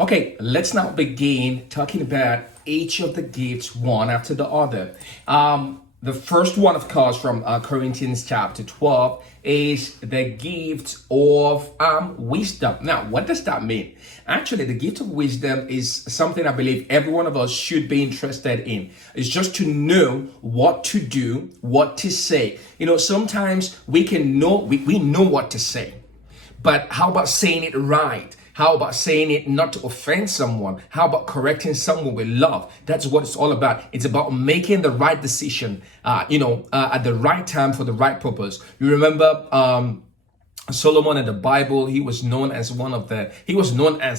Okay, let's now begin talking about each of the gifts one after the other. The first one, of course, from Corinthians chapter 12 is the gift of wisdom. Now, what does that mean? Actually, the gift of wisdom is something I believe every one of us should be interested in. It's just to know what to do, what to say. Sometimes we can know, we know what to say. But how about saying it right? How about saying it not to offend someone? How about correcting someone with love? That's what it's all about. It's about making the right decision, at the right time for the right purpose. You remember, Solomon in the Bible, he was known as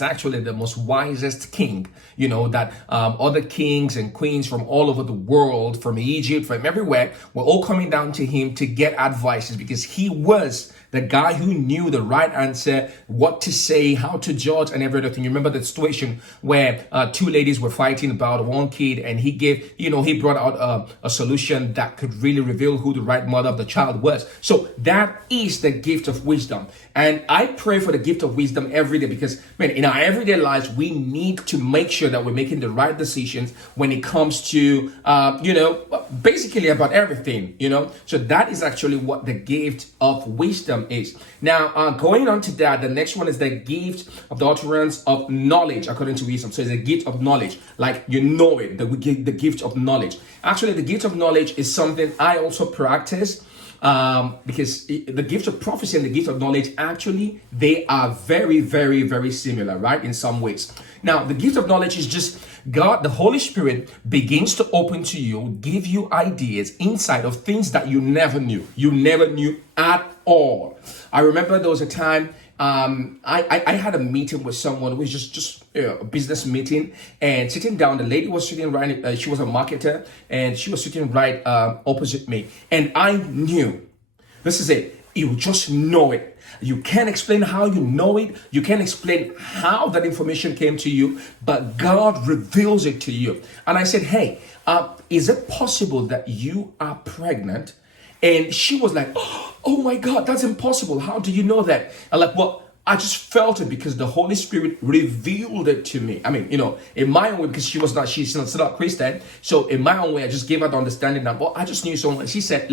actually the most wisest king, that other kings and queens from all over the world, from Egypt, from everywhere, were all coming down to him to get advices because he was the guy who knew the right answer, what to say, how to judge, and everything. You remember the situation where two ladies were fighting about one kid, and he brought out a solution that could really reveal who the right mother of the child was. So that is the gift of wisdom. And I pray for the gift of wisdom every day because, man, in our everyday lives, we need to make sure that we're making the right decisions when it comes to, basically about everything, So that is actually what the gift of wisdom is. Now, going on to that, the next one is the gift of the utterance of knowledge, according to wisdom. So it's a gift of knowledge, like the gift of knowledge. Actually, the gift of knowledge is something I also practice. Because the gift of prophecy and the gift of knowledge, actually, they are very, very, very similar, right? In some ways. Now, the gift of knowledge is just God, the Holy Spirit begins to open to you, give you ideas, insight of things that you never knew. You never knew at all. I remember there was a time I had a meeting with someone. It was just a business meeting, and sitting down, the lady was sitting right. She was a marketer, and she was sitting right opposite me. And I knew, this is it. You just know it. You can't explain how you know it. You can't explain how that information came to you, but God reveals it to you. And I said, hey, is it possible that you are pregnant? And she was like, oh my God, that's impossible. How do you know that? I'm like, well, I just felt it because the Holy Spirit revealed it to me. I mean, in my own way, because she's not Christian. So in my own way, I just gave her the understanding that, well, I just knew someone. She said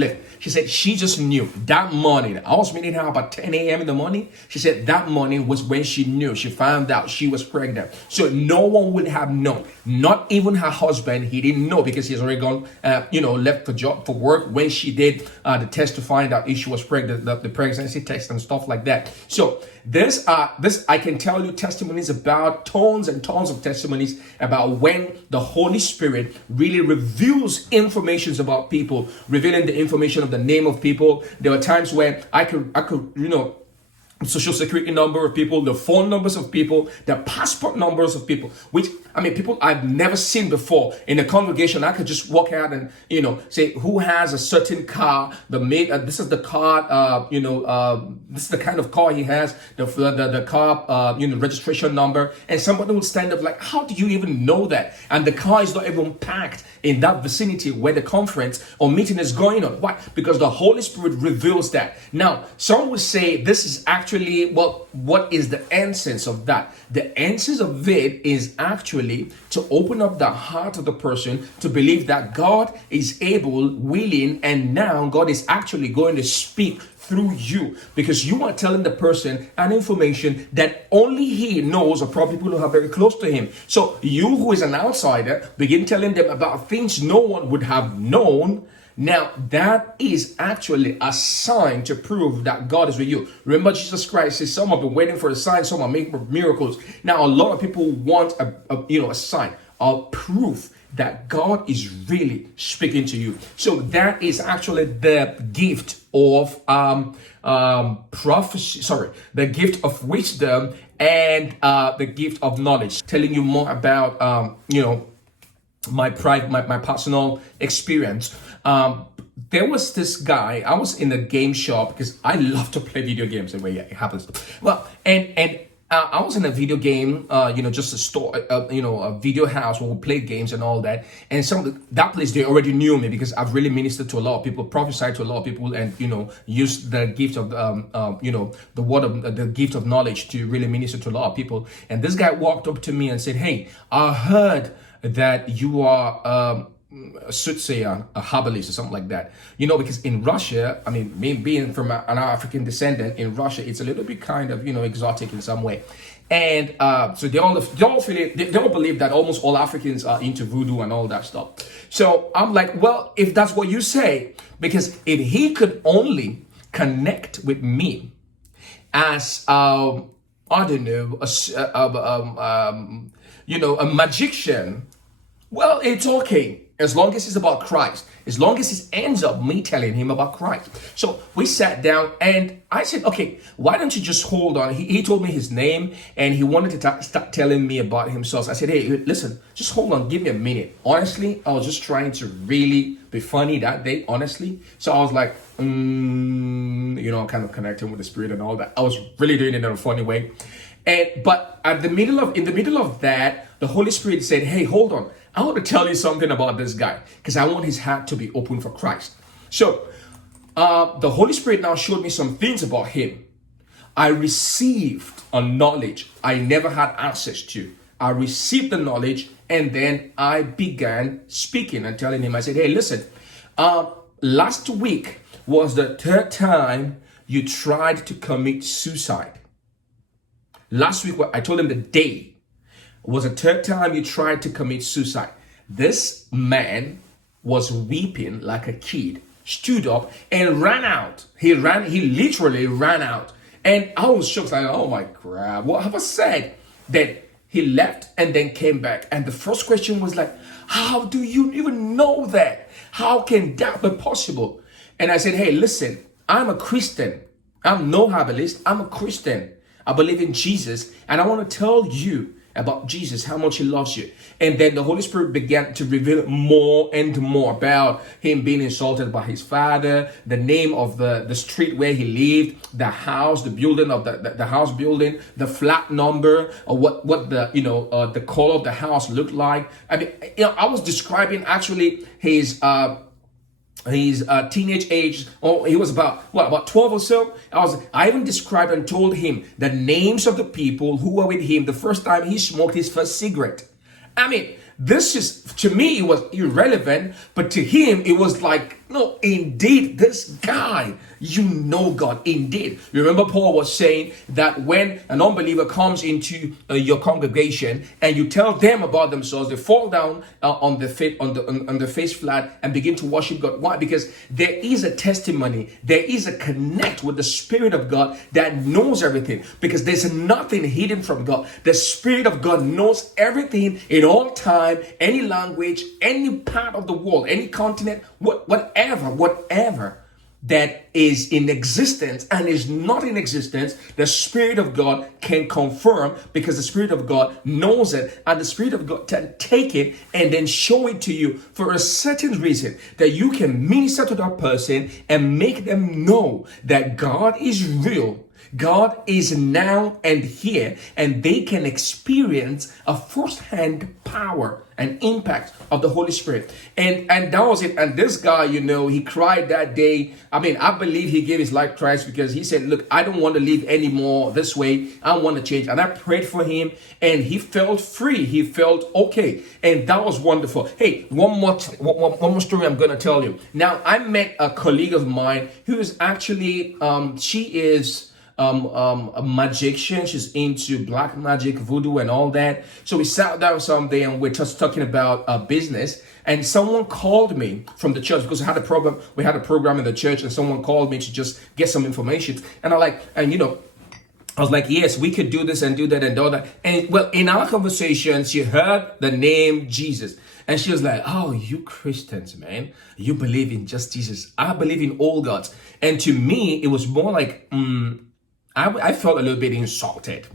she just knew that morning. I was meeting her about 10 a.m. in the morning. She said that morning was when she knew. She found out she was pregnant. So no one would have known. Not even her husband. He didn't know because he's already gone, left for work when she did the test to find out if she was pregnant, the pregnancy test and stuff like that. So this I can tell you testimonies about, tons and tons of testimonies about when the Holy Spirit really reveals information about people, revealing the information of the name of people. There were times where I could social security number of people, the phone numbers of people, the passport numbers of people, people I've never seen before. In a congregation, I could just walk out and, say who has a certain car, this is the car, this is the kind of car he has, the car, registration number, and somebody would stand up like, how do you even know that? And the car is not even packed in that vicinity where the conference or meeting is going on. Why? Because the Holy Spirit reveals that. Now, some would say this is actually, well, what is the essence of that? The essence of it is actually to open up the heart of the person to believe that God is able, willing, and now God is actually going to speak through you, because you are telling the person an information that only he knows, or probably people who are very close to him. So you, who is an outsider, begin telling them about things no one would have known. Now that is actually a sign to prove that God is with you. Remember, Jesus Christ says, some have been waiting for a sign, some are making miracles. Now a lot of people want a sign, a proof that God is really speaking to you. So that is actually the gift of prophecy, the gift of wisdom and the gift of knowledge. Telling you more about my personal experience. There was this guy. I was in a game shop because I love to play video games. Anyway, yeah, it happens. Well, and I was in a video game, just a store, a video house where we played games and all that. And that place, they already knew me because I've really ministered to a lot of people, prophesied to a lot of people, and used the gift of the word of the gift of knowledge to really minister to a lot of people. And this guy walked up to me and said, "Hey, I heard that you are a soothsayer, a herbalist, or something like that." Because in Russia, I mean, me being from an African descendant, in Russia, it's a little bit kind of exotic in some way. And so they all feel it, they all believe that almost all Africans are into voodoo and all that stuff. So I'm like, well, if that's what you say, because if he could only connect with me as I don't know, a magician, well, it's okay. As long as it's about Christ, as long as it ends up me telling him about Christ. So we sat down and I said, okay, why don't you just hold on? He told me his name and he wanted to start telling me about himself. I said, hey, listen, just hold on, give me a minute. Honestly, I was just trying to really be funny that day, honestly. So I was like, kind of connecting with the Spirit and all that. I was really doing it in a funny way. But in the middle of that, the Holy Spirit said, hey, hold on. I want to tell you something about this guy because I want his heart to be open for Christ. So the Holy Spirit now showed me some things about him. I received a knowledge I never had access to. I received the knowledge and then I began speaking and telling him, I said, hey, listen, last week was the third time you tried to commit suicide. Last week, I told him the day was the third time you tried to commit suicide. This man was weeping like a kid, stood up and ran out. He literally ran out. And I was shocked, like, oh my God, what have I said? Then he left and then came back. And the first question was like, how do you even know that? How can that be possible? And I said, hey, listen, I'm a Christian. I'm no herbalist. I'm a Christian. I believe in Jesus. And I want to tell you about Jesus, how much he loves you. And then the Holy Spirit began to reveal more and more about him being insulted by his father, the name of the street where he lived, the house, the building of the house building, the flat number, or what the color of the house looked like. I mean, I was describing actually his teenage age, or he was about 12 or so. I even described and told him the names of the people who were with him the first time he smoked his first cigarette. I mean, this is, to me, it was irrelevant, but to him, it was like, no, indeed, this guy, God, indeed. Remember Paul was saying that when an unbeliever comes into your congregation and you tell them about themselves, they fall down on the face flat and begin to worship God. Why? Because there is a testimony, there is a connect with the Spirit of God that knows everything, because there's nothing hidden from God. The Spirit of God knows everything in all time, any language, any part of the world, any continent, whatever that is in existence and is not in existence, the Spirit of God can confirm, because the Spirit of God knows it, and the Spirit of God can take it and then show it to you for a certain reason, that you can minister to that person and make them know that God is real. God is now and here, and they can experience a first-hand power and impact of the Holy Spirit. And that was it. And this guy, he cried that day. I mean, I believe he gave his life to Christ, because he said, look, I don't want to live anymore this way. I want to change. And I prayed for him, and he felt free. He felt okay. And that was wonderful. Hey, one more story I'm going to tell you. Now, I met a colleague of mine who is actually, she is a magician. She's into black magic, voodoo, and all that. So we sat down someday and we're just talking about business. And someone called me from the church, because we had a program in the church, and someone called me to just get some information. And I was like, yes, we could do this and do that and do that. And well, in our conversation, she heard the name Jesus. And she was like, oh, you Christians, man, you believe in just Jesus. I believe in all gods. And to me, it was more like, I felt a little bit insulted,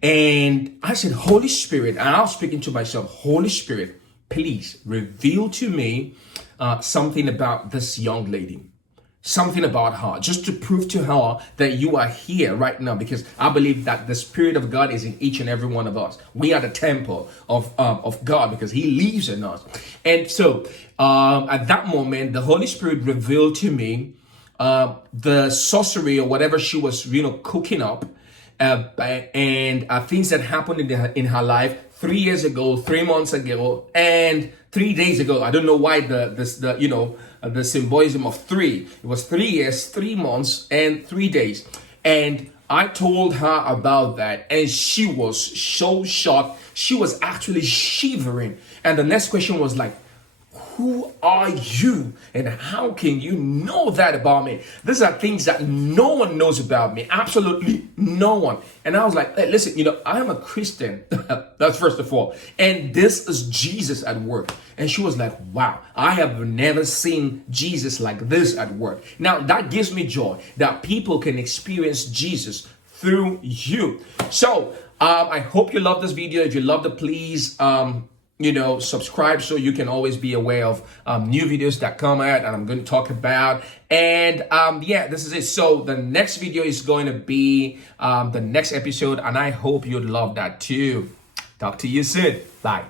And I said, Holy Spirit, and I was speaking to myself, Holy Spirit, please reveal to me something about this young lady. something about her, just to prove to her that you are here right now, because I believe that the Spirit of God is in each and every one of us. We are the temple of God because He lives in us. And so at that moment, the Holy Spirit revealed to me the sorcery or whatever she was, cooking up, and things that happened in her life 3 years ago, 3 months ago, and 3 days ago. I don't know why the symbolism of three. It was 3 years, 3 months, and 3 days. And I told her about that, and she was so shocked. She was actually shivering. And the next question was like, who are you and how can you know that about me? These are things that no one knows about me. Absolutely no one. And I was like, hey, listen, I am a Christian. That's first of all. And this is Jesus at work. And she was like, wow, I have never seen Jesus like this at work. Now that gives me joy that people can experience Jesus through you. So I hope you love this video. If you loved it, please subscribe so you can always be aware of new videos that come out and I'm going to talk about. And this is it. So the next video is going to be the next episode, and I hope you'd love that too. Talk to you soon. Bye.